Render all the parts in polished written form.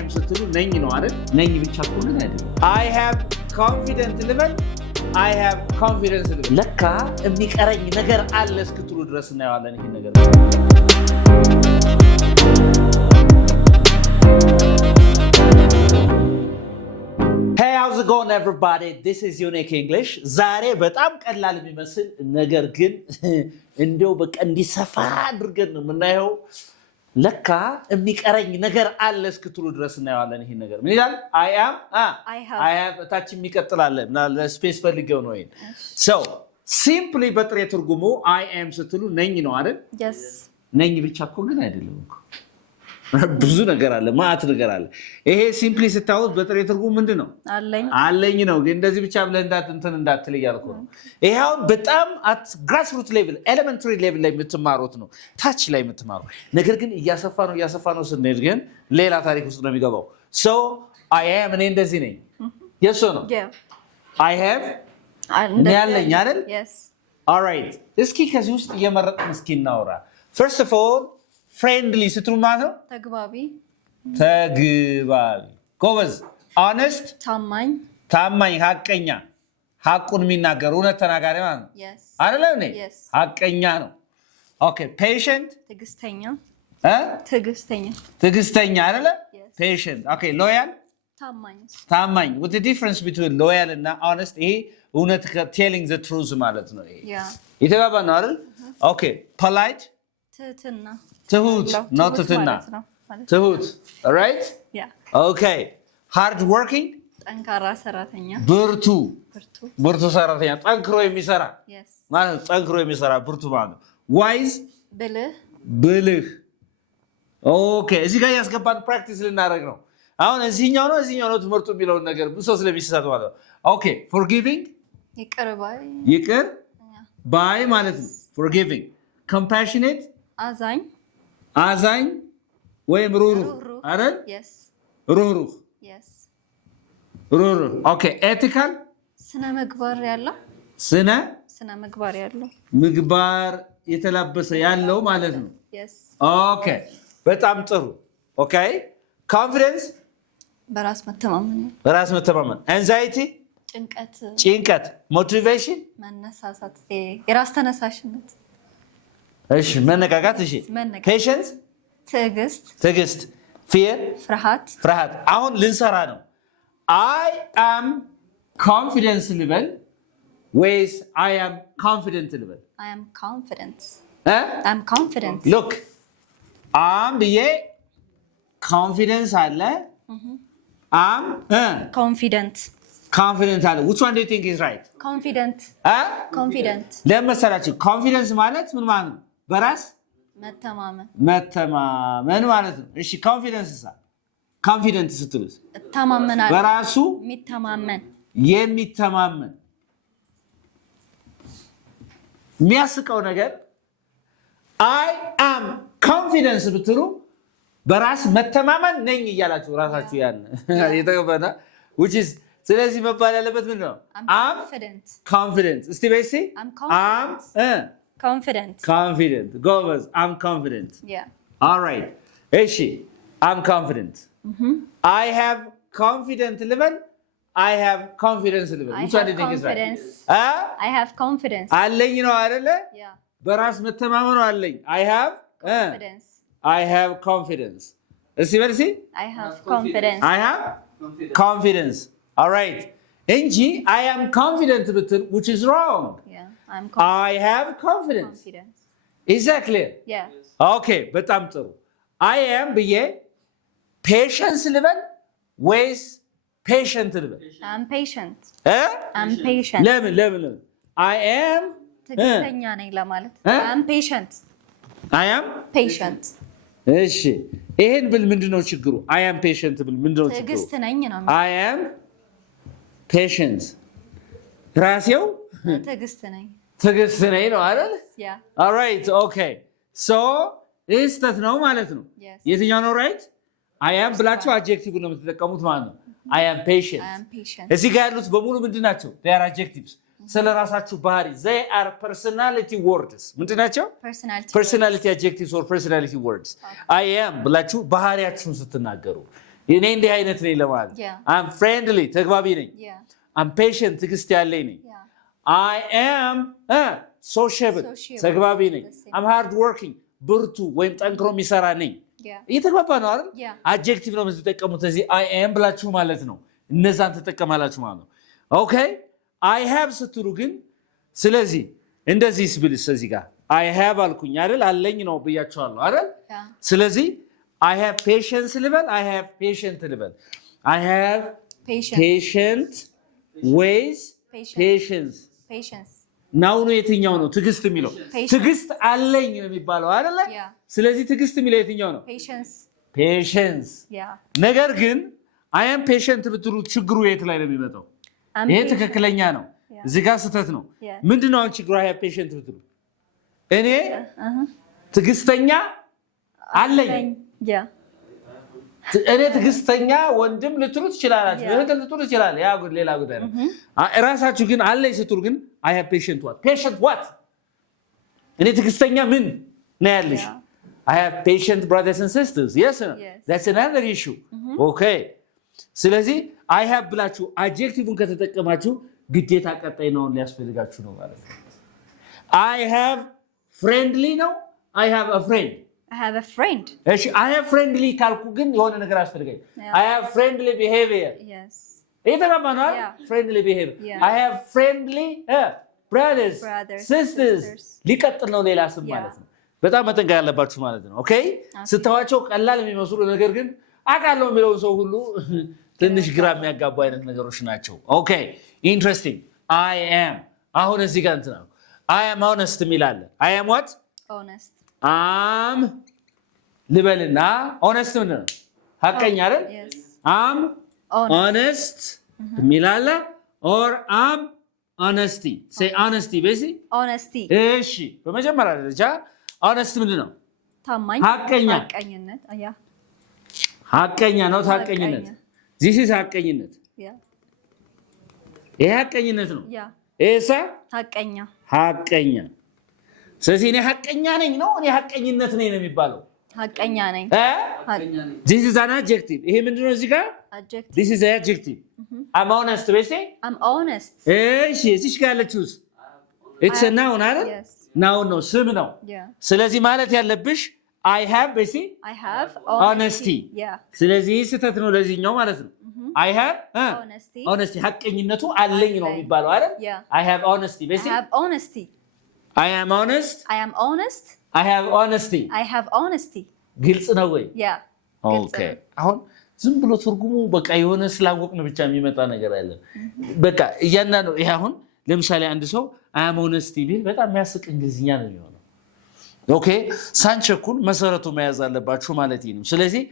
am ስትሉ ነኝ ነው አይደል? ነኝ ብቻ እኮ ግን አይደለም። I have confident ልበል I have confidence ልበል ለካ የሚቀረኝ ነገር አለ እስክትሉ ድረስ እናያለን ይሄን ነገር Hey, how's it going everybody? This is Unique English. ዛሬ በጣም ቀላል የሚመስል ነገር ግን እንደው በቃ እንዲሰፋ አድርገን ነው የምናየው ለካ የሚቀረኝ ነገር አለ እስክትሉ ድረስ እናያለን ይሄን ነገር ምን ይላል I have ታች የሚቀጥላል እና ለስፔስ ፈልገው ነው ይሄን so simply በጥሬ ትርጉሙ I am ስትሉ ነኝ ነው አይደል yes ነኝ ብቻ እኮ ግን አይደለም እኮ ብዙ ነገር አለ ማአት ነገር አለ ይሄ ሲምፕሊ ስታውት በጥሬ ትርጉሙ ምንድነው አለኝ ነው ግን እንደዚህ ብቻ ብለ እንዳትል ያልኩ ነው ይሄው በጣም at grassroots level elementary level ላይ የምትማሩት ነው ታች ላይ የምትማሩ ነገር ግን እያሰፋ ነው ስንሄድ ግን ሌላ ታሪክ ውስጥ ነው የሚገባው so I am እኔ እንደዚህ ነኝ yes or no I have እኔ ያለኝ አይደል yes all right እስኪ ከዚህ ውስጥ እየመረጥን እስኪ እናውራ first of all friendly ስትሉ ማለት ነው ተግባቢ ጎበዝ honest ታማኝ ሐቀኛ ሐቁን የሚናገር እውነት ተናጋሪ ማለት ነው አይደለም ነኝ ሐቀኛ ነው okay patient ትዕግስተኛ አይደለ patient okay loyal ታማኝ with the difference between loyal and honest ይሄ እውነት telling the truth ማለት ነው ይሄ የተባባል ነው አይደል okay polite ትሁት not ትትና ትሁት all right yeah okay hard working ጠንካራ ሰራተኛ ብርቱ ሰራተኛ ጠንክሮ የሚሰራ yes ማለት ጠንክሮ የሚሰራ ብርቱ ማለት wise ብልህ okay እዚህ ጋር ያስገባን ፕራክቲስ ልናደርግ ነው አሁን እዚህኛው ነው ትምህርቱ የሚለው ነገር ብዙ ስለሚሰሳት ማለት ነው okay forgiving ይቅር ባይ ማለት ነው forgiving compassionate አዛኝ ወይም ሩሩህ አይደል yes ሩሩህ yes ሩሩህ okay ethical ስነ ምግባር ያለው ምግባር የተላበሰ ያለው ማለት ነው yes okay በጣም ጥሩ okay confidence በራስ መተማመን anxiety ጭንቀት motivation መነሳሳት የራስ ተነሳሽነት እሺ መነቃቃት እሺ patience ትዕግስት fear ፍርሃት አሁን ልንሰራ ነው I am confident ልበል ወይስ I am confident ልበል I am confident I'm confident look am ብዬ confidence አለ am confident አለ which one do you think is right confident ለምሳሌ confidence ማለት ምን ማለት ነው በራስ መተማመን ማለት ነው እሺ ኮንፊደንስ ስትሉስ ተማመናል በራሱ የሚተማመን የሚያስቀው ነገር I am confident ብትሉ በራስ መተማመን ነኝ እያላችሁ ራሳችሁ ያን የተገበና which is ስለዚህ መባል ያለበት ምን ነው I'm confident እስቲ በይሲ I'm confident ጎበዝ I'm confident yeah all right እሺ I'm confident I have confident ልበል I have confidence ልበል which one do you think is right I have confidence አለኝ ነው አይደለ yeah በራስ መተማመኑ አለኝ I have confidence እስቲ በልሲ I have confidence all right እንጂ I am confident ብትል which is wrong I have confidence exactly yeah okay በጣም ጥሩ I am ብዬ patience ልበል ወይስ patient ልበል I'm patient ለምን I am ትዕግስተኛ ነኝ ለማለት I'm patient እሺ ይሄን ብል ምንድነው ችግሩ I am patient ብል ምንድነው ችግሩ ትዕግስት ነኝ ነው I am patient ራሴው ትዕግስት ነኝ ነው አይደል yeah all right okay so is that ነው ማለት ነው የትኛው ነው right I am ብላችሁ adjective ነው የምትጠቀሙት ማለት ነው I am patient እዚህ ጋር ያሉት በሙሉ ምንድናቸው they are adjectives ስለራሳችሁ ባህሪ they are personality words ምንድናቸው personality adjectives or personality words I am ብላችሁ ባህሪያችሁን ስትናገሩ እኔ እንዲህ አይነት ነኝ ለማለት I'm friendly ተግባቢ ነኝ I'm patient ትዕግስት ያለኝ ነኝ I am sociable ተግባቢ ነኝ I'm hard working ብርቱ ወይም ጠንክሮ የሚሰራ ነኝ እየተግባባ ነው አይደል adjective ነው የምትጠቀሙት እዚህ I am ብላችሁ ማለት ነው እነዛን ተጠቀማላችሁ ማለት ነው ኦኬ I have ስትሉ ግን ስለዚህ እንደዚህ ብልስ እዚህ ጋር I have አልኩኝ አይደል አለኝ ነው ብያችኋለሁ አይደል ስለዚህ I have patience ልበል I have patient ልበል I have patient with patience ናው ነው የትኛው ነው ትግስት የሚለው ትግስት አለኝ ነው የሚባለው አይደል ስለዚህ ትግስት የሚለው የትኛው ነው patience ነገር ግን I am patient ብትሉ ችግሩ የት ላይ ነው የሚመጣው ይሄ ትክክለኛ ነው እዚህ ጋር ስተት ነው ምንድነው አሁን ችግሩ I have patient ብትሉ እኔ ትግስተኛ አለኝ እኔ ትግስተኛ ወንድም ልትሉ ትችላላችሁ እህት ልትሉ ይችላል ያ ሌላ ጉዳይ ነው ራሳችሁ ግን አለኝ ስትሉ ግን I have patient what እኔ ትግስተኛ ምን ነው ያለሽ I have patient brothers and sisters yes that's another issue okay ስለዚህ I have ብላችሁ adjective-ን ከተጠቀማችሁ ግዴታ ቀጣይ ነው ሊያስፈልጋችሁ ነው ማለት ነው I have friendly ነው I have a friend I have a friend እሺ I have friendly ካልኩ ግን የሆነ ነገር አስፈልገኝ I have friendly behavior yes የተባባና friendly behavior I have friendly brothers sisters ሊቀጥል ነው ሌላ ስም ማለት ነው በጣም መጠንቀቅ ያለባችሁ ማለት ነው ኦኬ ስተዋቸው ቀላል የሚመስሉ ነገር ግን አቃለው የሚለው ሰው ሁሉ ትንሽ ግራ የሚያጋቡ አይነት ነገሮች ናቸው ኦኬ ኢንትረስቲንግ I am አሁን እዚህ ጋር እንትና I am honest ሚላለ I am what honest am ልበልና honest ምን ነው ሐቀኛ አይደል am honest ሚላለ or am honesty say honesty basically honesty እሺ በመጀመሪያ ደረጃ honest ምን ነው ታማኝ ሐቀኝነት አያ ሐቀኛ ነው ሐቀኝነት this is ሐቀኝነት ይሄ ሐቀኝነት ነው ኤሳ ሐቀኛ ስለዚህ እኔ ሐቀኛ ነኝ ነው እኔ ሐቀኝነት ነኝ ነው የሚባለው ሐቀኛ ነኝ this is an adjective ይሄ ምንድነው እዚህ ጋር adjective this is an adjective I'm honest basically I'm honest እሺ እዚህ ጋር ያለችውስ it's a noun አይደል noun ነው ስም ነው ስለዚህ ማለት ያለብሽ I have basically I have honesty ስለዚህ ስተት ነው ለዚህኛው ማለት ነው I have honesty ሐቀኝነቱ አለኝ ነው የሚባለው አይደል I have honesty basically I have honesty I am honest I am honest I have honesty I have honesty ግልጽ ነው ወይ okay አሁን ዝም ብሎ ትርጉሙ በቃ የሆነ ስላወቅን ብቻ የሚመጣ ነገር አለ በቃ እያና ነው ይሄ አሁን ለምሳሌ አንድ ሰው I am honest ቢል በጣም የሚያስቅ እንግሊዝኛ ነው የሚሆነው ኦኬ ሳንቸኩል መሰረቱ መያዝ አለባችሁ ማለት ነው ስለዚህ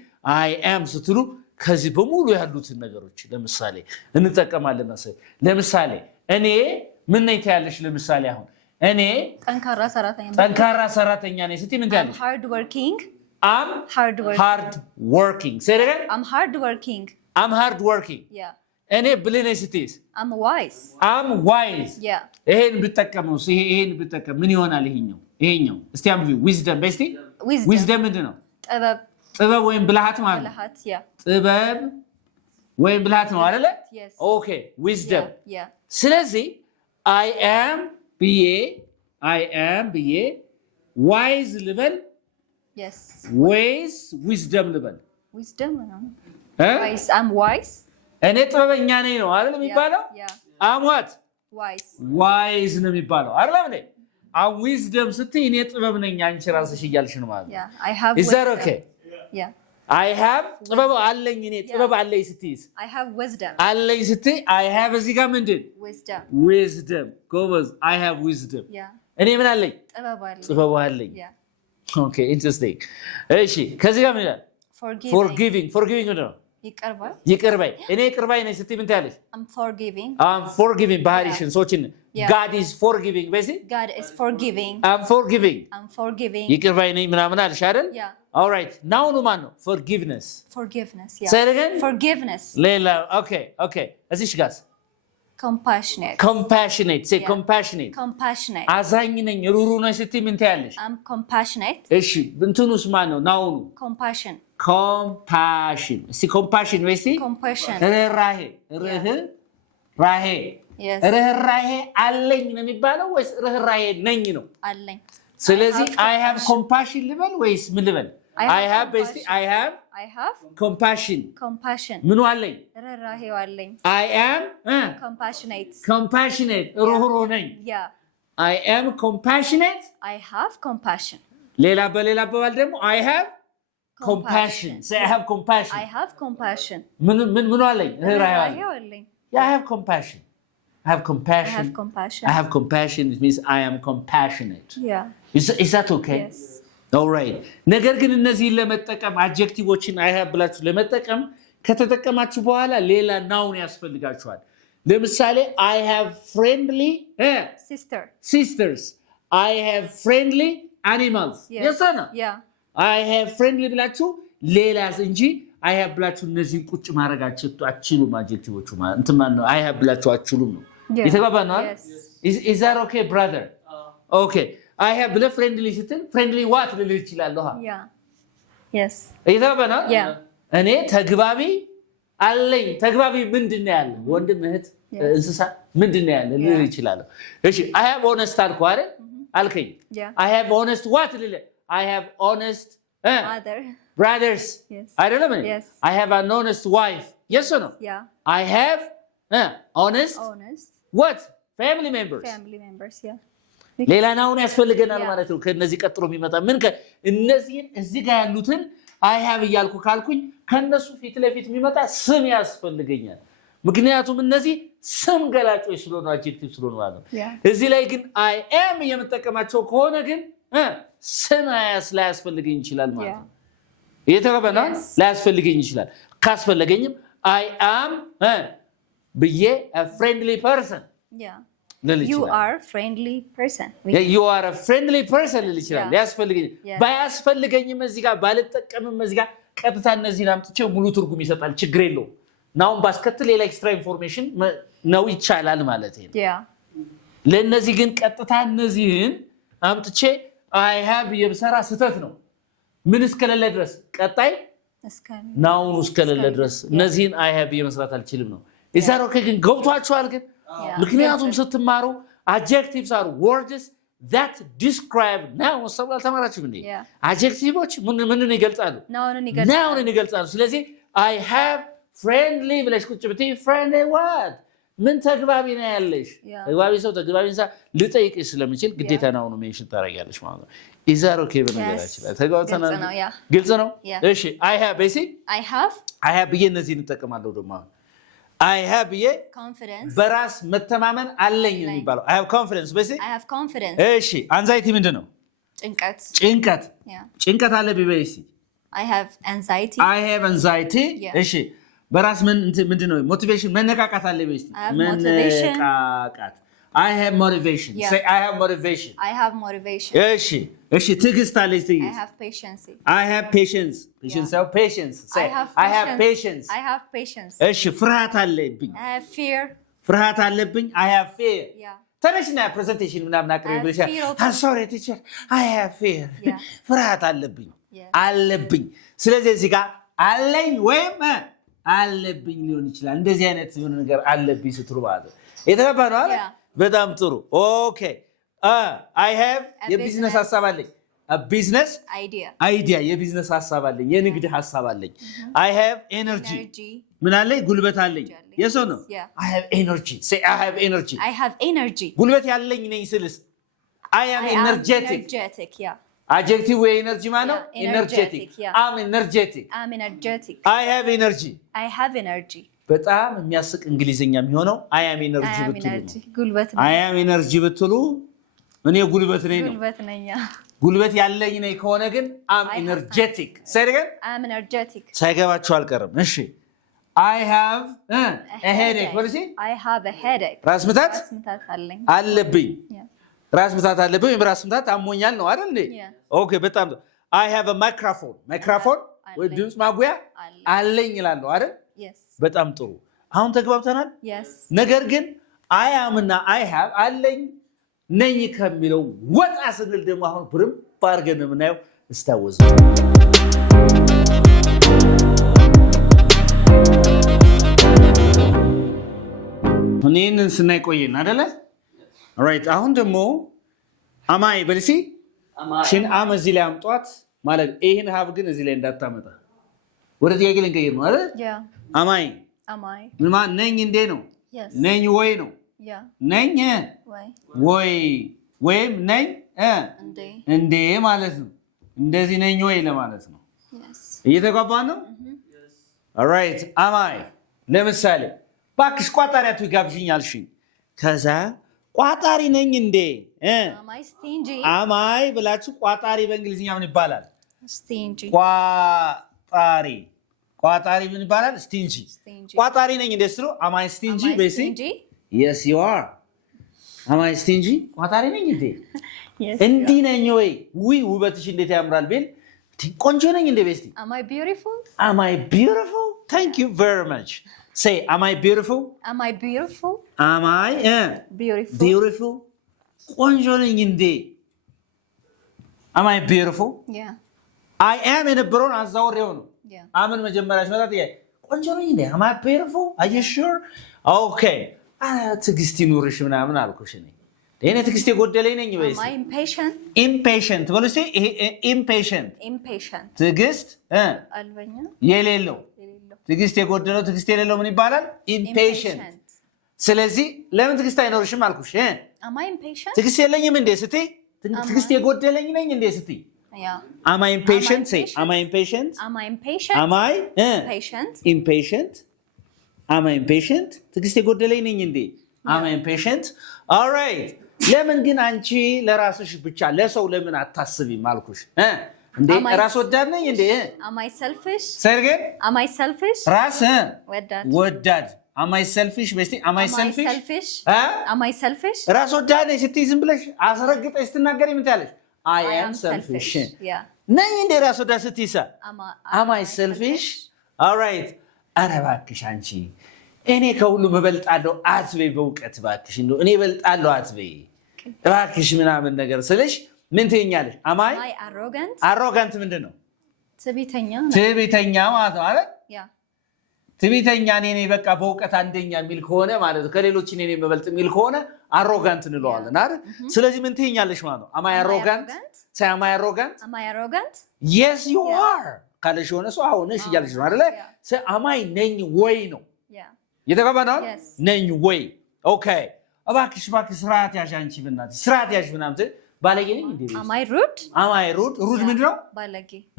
I am ስትሉ ከዚህ በሙሉ ያሉትን ነገሮች ለምሳሌ እንጠቀማለን ለምሳሌ እኔ ምን ነኝ ታያለሽ ለምሳሌ አሁን እኔ ጠንካራ ሰራተኛ ነኝ ስትይ ምን ታያለሽ I'm hard working say it again I'm hard working እኔ ብልህ ነኝ ስትይስ I'm wise ይሄን ብትጠቀመው ይሄን ብትጠቀም ምን ይሆናል ይሄኛው እስቲ አንብቢ wisdom በስቲ wisdom ምንድን ነው ጥበብ ወይም ብልሃት ማለት ነው ጥበብ ወይም ብልሃት ነው አይደለ ኦኬ wisdom ስለዚህ I am wise ልበል wisdom ልበል wise I'm wise እኔ ጥበበኛ ነኝ ነው አይደል የሚባለው I'm what wise ነው የሚባለው አይደል እንዴ wisdom ስትይ እኔ ጥበብ ነኝ አንቺ ራስሽ እያልሽ ነው ማለት is that okay I have ጥበብ አለኝ እኔ ጥበብ አለኝ ስትይስ I have wisdom አለኝ ስትይ I have እዚህ ጋር ምንድን wisdom ጎበዝ I have wisdom እኔ ምን አለኝ ጥበብ አለኝ okay interesting እሺ ከዚህ ጋር ምን ይላል forgiving ነው ይቅርባይ እኔ ይቅርባይ ነኝ ስትይ ምን ታያለሽ I'm forgiving ባህሪሽን ሰዎችን God is forgiving basically God is forgiving I'm forgiving ይቅርባይ ነኝ ምናምን አልሽ አይደል all right now ነው ማን ነው forgiveness say it again forgiveness ሌላ okay እዚህ ጋር compassionate say compassionate አዛኝ ነኝ ሩሩ ነኝ ስትይ ምን ታያለሽ I'm compassionate እሺ እንትኑስ ማን ነው ናውኑ compassion እስቲ compassion ወይስ ርህራሄ ርህራሄ ርህራሄ አለኝ ነው የሚባለው ወይስ ርህራሄ ነኝ ነው አለኝ ስለዚህ I have compassion ልበል ወይስ ምን ልበል I have compassion ምን አለኝ ርህራሄ አለኝ I am compassionate ሩህሩህ ነኝ I am compassionate I have compassion ሌላ በሌላ አባባል ደግሞ I have compassion say I have compassion ምን አለኝ ርህራሄ አለኝ I have compassion I have compassion it means I am compassionate is that okay yes all right ነገር ግን እነዚህን ለመጠቀም አድጀክቲቮችን I have ብላችሁ ለመጠቀም ከተጠቀማችሁ በኋላ ሌላ ናውን ያስፈልጋችኋል ለምሳሌ I have friendly sisters I have friendly animals yes or no yeah I have friendly ብላችሁ ሌላ እንጂ I have ብላችሁ እነዚህን ቁጭ ማድረጋችሁ አትችሉም አድጀክቲቮቹ ማለት እንትን ማለት ነው I have ብላችሁ አትችሉም ነው የተባባናል is that okay brother okay I have ብለ friendly ስትል friendly what ልል ይችላልው yeah yes የተባባናል እኔ ተግባቢ አለኝ ተግባቢ ምንድነው ያለ ወንድም እህት እንስሳ ምንድነው ያለ ልል ይችላል እሺ I have honest አልኩ አይደል አልከኝ I have honest what ልል I have honest brothers yes አይደለም I have an honest wife yes or no yeah I have honest what family members yeah ሌላ ናውን ያስፈልገናል ማለት ነው ከነዚህ ቀጥሎ የሚመጣ ምን እነዚህን እዚህ ጋር ያሉትን I have እያልኩ ካልኩኝ ከነሱ ፊት ለፊት የሚመጣ ስም ያስፈልገኛል ምክንያቱም እነዚህ ስም ገላጮች ስለሆኑ አድጀክቲቭ ስለሆኑ ማለት ነው እዚህ ላይ ግን I am የምጠቀማቸው ከሆነ ግን ስም ያስፈልገኝ ይችላል ማለት ነው የተረበና ላያስፈልገኝ ይችላል ካስፈልገኝም I am ብዬ a friendly person yeah you are a friendly person you are a friendly person ልል ይችላል ያስፈልገኝ ባያስፈልገኝም እዚህ ጋር ባልጠቀምም እዚህ ጋር ቀጥታ እነዚህን አምጥቼ ሙሉ ትርጉም ይሰጣል ችግር የለው ናውን ባስከትል ሌላ ኤክስትራ ኢንፎርሜሽን ነው ይቻላል ማለት ነው ለነዚህ ግን ቀጥታ እነዚህን አምጥቼ I have የብሰራ ስተት ነው ምን እስከሌለ ድረስ ቀጣይ ናውን እስከሌለ ድረስ እነዚህን I have የመስራት አልችልም ነው ኢሳሮ ከግን ገብቷችኋል ግን ምክንያቱም ስትማሩ adjectives are words that describe nouns ሰብላ ተማራችሁ እንዴ adjectives ምንን ይገልጻሉ ናውንን ይገልጻሉ ስለዚህ I have friendly ብለሽ ቁጭ ብትይ friendly what ምን ተግባቢ ነው ያለሽ ተግባቢ ሰው ተግባቢን ልጠይቅሽ ስለምችል ግዴታ ናውኑ ሜንሽን ታረጋለሽ ማለት ነው is that okay በነገራችን ላይ ተግባብተናል ግልጽ ነው እሺ I have basic I have ብዬ እነዚህን እንጠቀማለሁ ደግሞ I have confidence በራስ መተማመን አለኝ የሚባለው I have confidence basic I have confidence እሺ anxiety ምንድነው ጭንቀት አለ ቢበይሲ I have anxiety እሺ በራስ ምንድነው ሞቲቬሽን መነቃቃት አለ ቢበይሲ መነቃቃት I have motivation say I have motivation እሺ ትግስት አለ እስቲ I have patience say I have patience እሺ ፍርሃት አለብኝ I have fear ፍርሃት አለብኝ I have fear ተነሽና ፕሬዘንቴሽን ምናምን አቅርቢ ብለሽ sorry teacher I have fear ፍርሃት አለብኝ ስለዚህ እዚህ ጋር አለኝ ወይም አለብኝ ሊሆን ይችላል እንደዚህ አይነት ነገር አለብኝ ስትሩ ማለት የተባባለው አይደል በጣም ጥሩ ኦኬ I have የቢዝነስ ሐሳብ አለኝ a business idea የቢዝነስ ሐሳብ አለኝ የንግድ ሐሳብ አለኝ I have energy ምን አለኝ ጉልበት አለኝ yes or no I have energy say I have energy ጉልበት ያለኝ ነኝ ስልስ I am energetic adjective ወይ energy ማለት ነው energetic I'm energetic I have energy በጣም የሚያስቅ እንግሊዘኛ የሚሆነው I am energy ብትሉ እኔ ጉልበት ነኝ ነው ጉልበት ያለኝ ነኝ ከሆነ ግን I'm energetic ሳይገባችሁ አልቀርም እሺ I have a headache what is it I have a headache ራስ ምታት አለብኝ ራስ ምታት አለብኝ ራስ ምታት አሞኛል ነው አይደል እንዴ ኦኬ በጣም I have a microphone ወይ ድምጽ ማጉያ አለኝ ይላል አይደል በጣም ጥሩ አሁን ተግባብተናል ነገር ግን I am እና I have አለኝ ነኝ ከሚለው ወጣ ስንል ደግሞ አሁን ብርም ባርገን ምናየው እስታወዝ እኔን ስናይ ቆየን አይደለ? ኦልራይት አሁን ደግሞ አማይ በልሲ ሽን አም እዚህ ላይ አምጧት ማለት ይሄን ሀብ ግን እዚህ ላይ እንዳታመጣ ወደ ጥያቄ ልንቀይር ነው አይደል? አማይ ምን ማለት ነኝ እንዴ ነው? ነኝ ወይ ነው? ነኝ ወይ ወይም ነኝ እንዴ ማለት ነው። እንደዚህ ነኝ ወይ ለማለት ነው። እየተጓባን ነው? ኦልራይት አማይ ለምሳሌ ባክሽ ቋጣሪያቱ ይጋብዥኝ አልሽኝ። ከዛ ቋጣሪ ነኝ እንዴ? አማይ ብላችሁ ቋጣሪ በእንግሊዝኛ ምን ይባላል? ቋጣሪ ምን ይባላል? ስቲንጂ። ቋጣሪ ነኝ እንዴ ስሉ አማይ ስቲንጂ ቤሲ yes you are አማይ ስቲንጂ ቋጣሪ ነኝ እንዴ? እንዲህ ነኝ ወይ? ውበትሽ እንዴት ያምራል ቤል ቆንጆ ነኝ እንዴ ቤስቲ? am I beautiful? Thank you very much. Say, am I beautiful? Am I beautiful? Am I beautiful? ቆንጆ ነኝ እንዴ? Am I beautiful? Yeah. I am የነበረውን አዛውሬው ነው። አምን መጀመሪያ ሲመጣ ቆንጆ ነኝ እንዴ? Am I beautiful? Are you sure? Okay. ትዕግስት ይኑርሽ ምናምን አልኩሽ እኔ። እኔ ትዕግስት የጎደለኝ ነኝ ወይስ? Am I impatient? Impatient በሉ እስኪ ይሄ impatient ትዕግስት አልበኛ የሌለው ትዕግስት የጎደለው ትዕግስት የሌለው ምን ይባላል? ኢምፔሽንት። ስለዚህ ለምን ትዕግስት አይኖርሽም አልኩሽ? ትዕግስት የለኝም እንዴ ስትይ ትዕግስት የጎደለኝ ነኝ እንዴ ስትይ am I impatient? Say am I impatient? Am I impatient? Am I impatient? Am I impatient? ትዕግስት የጎደለኝ ነኝ እንዴ? Am I impatient? All right. ለምን ግን አንቺ ለራስሽ ብቻ ለሰው ለምን አታስቢም አልኩሽ? እንዴ ራስ ወዳድ ነኝ እንዴ? Am I selfish? ሰርገን Am I selfish? ራስ ወዳድ Am I selfish? በስቲ Am I selfish? Am I selfish? ራስ ወዳድ ነኝ ስትይ ዝም ብለሽ አስረግጠሽ ስትናገሪ ምን ትያለሽ? I am selfish. Yeah. ነኝ እንዴ ራስ ወዳድ ስትይሳ? Am I selfish? All right. ኧረ እባክሽ አንቺ እኔ ከሁሉም እበልጣለሁ አትበይ፣ በእውቀት እባክሽ እንደው እኔ እበልጣለሁ አትበይ እባክሽ ምናምን ነገር ስልሽ ምን ትይኛለሽ? Am I arrogant? Arrogant ምንድን ነው? ትዕቢተኛ ማለት ነው አይደል? ትዕቢተኛ እኔ በቃ በእውቀት አንደኛ የሚል ከሆነ ማለት ነው ከሌሎች እኔ የምበልጥ የሚል ከሆነ አሮጋንት እንለዋለን አይደል? ስለዚህ ምን ትይኛለሽ ማለት ነው? Am I arrogant? Say am I arrogant? Yes you are ካለሽ ሆነ ሰው አሁን እሺ እያለሽ ነው አይደል? Say am I ነኝ ወይ ነው የተቀበለው ነኝ ወይ? ኦኬ እባክሽ ስርዓት ያዥ አንቺ ብናትሽ ስርዓት ያዥ ምናምን ባለጌ ነኝ እንዴ? Am I rude? rude ምንድን ነው?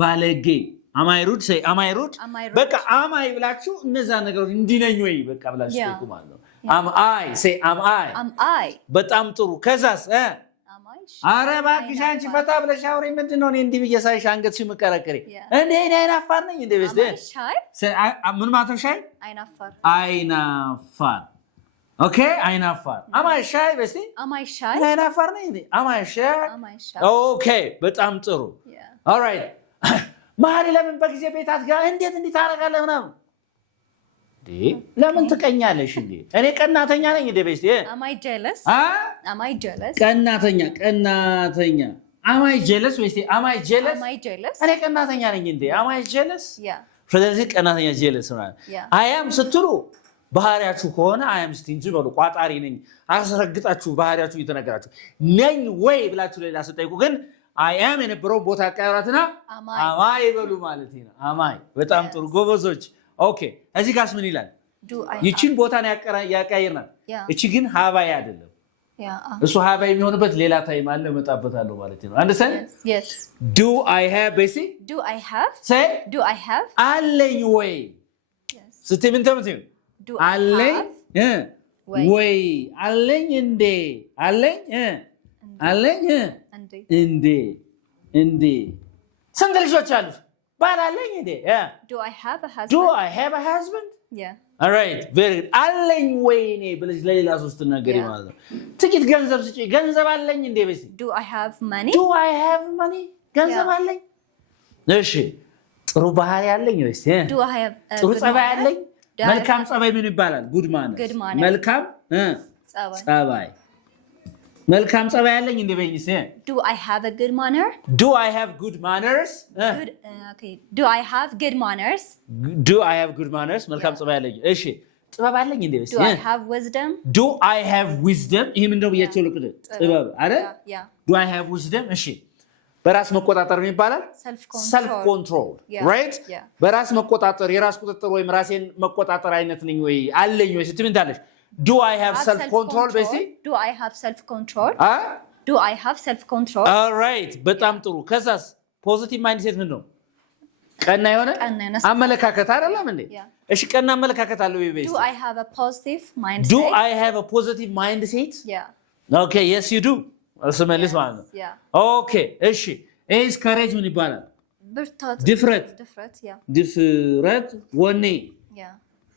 ባለጌ Am I rude? Say am I rude? በቃ am I ብላችሁ እነዛ ነገሮች እንዲነኝ ወይ በቃ ብላችሁ ተቁ ማለት ነው። Am I? Say am I? በጣም ጥሩ። ከዛስ አረ እባክሽ አንቺ ፈታ ብለሽ አውሪ። ምንድን ነው እኔ እንዲህ ብዬሽ ሳይሽ አንገትሽ የምትቀረቅሪ እንዴ? እኔ አይናፋር ነኝ እንዴ? በስተ ምን ማለት ነው? ሻይ አይናፋር ኦኬ አይናፋር Am I shy? በስቲ አይናፋር ነኝ እንዴ? Am I shy? ኦኬ በጣም ጥሩ። ኦልራይት ማሪ ለምን በጊዜ ቤታት ጋር እንዴት እንዲህ ታረጋለህ ምናምን እንዴ? ለምን ትቀኛለሽ እንዴ? እኔ ቀናተኛ ነኝ እንዴ? በስቲ Am I jealous? ቀናተኛ Am I jealous? ወይስ Am I jealous? እኔ ቀናተኛ ነኝ እንዴ? Am I jealous? ስለዚህ ቀናተኛ jealous ማለት I am ስትሉ ባህሪያችሁ ከሆነ I am stingy በሉ። ቋጣሪ ነኝ አስረግጣችሁ ባህሪያችሁ እየተነገራችሁ ነኝ ወይ ብላችሁ ሌላ ስትጠይቁ ግን I am የነበረው ቦታ አቀራራትና am I በሉ ማለት ነው። am I በጣም ጥሩ ጎበዞች። ኦኬ እዚህ ጋርስ ምን ይላል? ይቺን ቦታ ነው ያቀያየርናል። እቺ ግን have I አይደለም። እሱ have I የሚሆንበት ሌላ ታይም አለ መጣበታለሁ ማለት ነው። አንደሰን do I have basic do I have say do I have አለኝ ወይ ስትይ ምን ተምት አለኝ ወይ አለኝ እንዴ አለኝ እንዴ ስንት ልጆች አሉ? ባል አለኝ እንዴ? do I have a husband? Yeah. All right, very good. አለኝ ወይ እኔ ብለሽ ለሌላ ሶስት ነገር ማለት ነው። ጥቂት ገንዘብ ስጪ ገንዘብ አለኝ እንዴ? በሲ do I have money? ገንዘብ አለኝ። እሺ ጥሩ ባህሪ አለኝ ወይስ do I have ጥሩ ጸባይ አለኝ? መልካም ጸባይ ምን ይባላል? good manners መልካም ጸባይ መልካም ጸባይ ያለኝ እንዴ በይኝስ? Do I have a good manner? Do I have good manners? Good, okay. Do I have good manners? Do I have good manners? መልካም ጸባይ ያለኝ። እሺ ጥበብ አለኝ እንዴ በይስ? Do I have wisdom? Do I have wisdom? ይሄ ምንድነው ብያቸው ልቅድ ጥበብ አይደል? Yeah. Do I have wisdom? እሺ በራስ መቆጣጠር ይባላል። self control right? በራስ መቆጣጠር የራስ ቁጥጥር ወይም ራሴን መቆጣጠር አይነት ነኝ ወይ አለኝ ወይ ስትምን ታለሽ? Do I have self control? በዚህ Do I have self control? Do I have self control? all right በጣም ጥሩ። ከዛስ ፖዚቲቭ ማይንድ ሴት ምን ነው? ቀና የሆነ አመለካከት አይደለም እንዴ? እሺ ቀና አመለካከት አለው ወይ በዚህ? Do I have a positive mindset? Do I have a positive mindset? Yeah. Okay, yes you do. መልስ ማለት ነው። ኦኬ እሺ ኤስ ከሬጅ ምን ይባላል? ብርታት ድፍረት yeah. ድፍረት ወኔ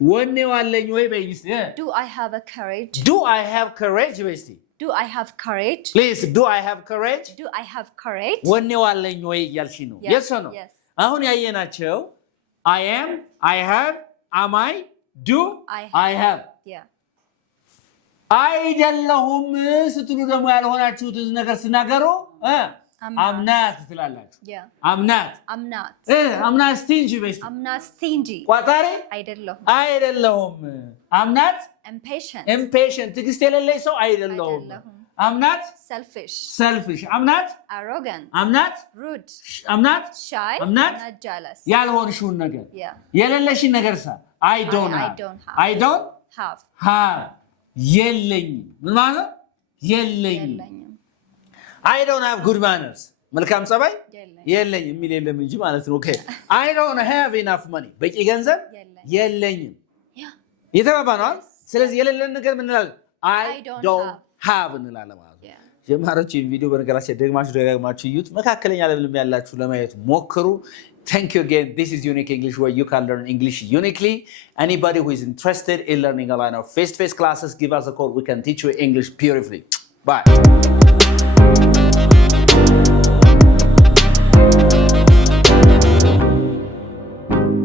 ወኔው አለኝ ወይ በይስ? Do I have a courage? Do I have courage በይስ? Do I have courage? Please, do I have courage? Do I have courage? ወኔው አለኝ ወይ እያልሽ ነው? yes or no? Yes. አሁን ያየናቸው I am, I have, am I, do, I have. Yeah. አይደለሁም ስትሉ ደግሞ ያልሆናችሁትን ነገር ስናገሩ I'm not ትላላችሁ። Yeah. I'm not. I'm not stingy በይስ? I'm not stingy. ቋጣሪ አይደለሁም። I'm not impatient. ትዕግስት የሌለኝ ሰው አይደለሁም። I'm not selfish. I'm not arrogant. I'm not rude. I'm not shy. I'm not jealous. ያልሆንሽውን ነገር Yeah. የሌለሽን ነገር I don't have የለኝም። ምን ማለት ነው? የለኝም። I don't have good manners. መልካም ጸባይ የለኝም የሚል የለም እንጂ ማለት ነው። Okay. I don't have enough money. በቂ ገንዘብ የለኝም። የተባባነዋል። ስለዚህ የሌለን ነገር ምን እንላለን? I don't have እንላለን ማለት ነው። ጀማሮች ይህን ቪዲዮ በነገራችን ደግማችሁ ደጋግማችሁ እዩት። መካከለኛ ለምንም ያላችሁ ለማየት ሞክሩ። Thank you again. This is Unique English, where you can learn English uniquely. Anybody who is interested in learning a line of face-to-face classes, give us a call. We can teach you English beautifully. Bye.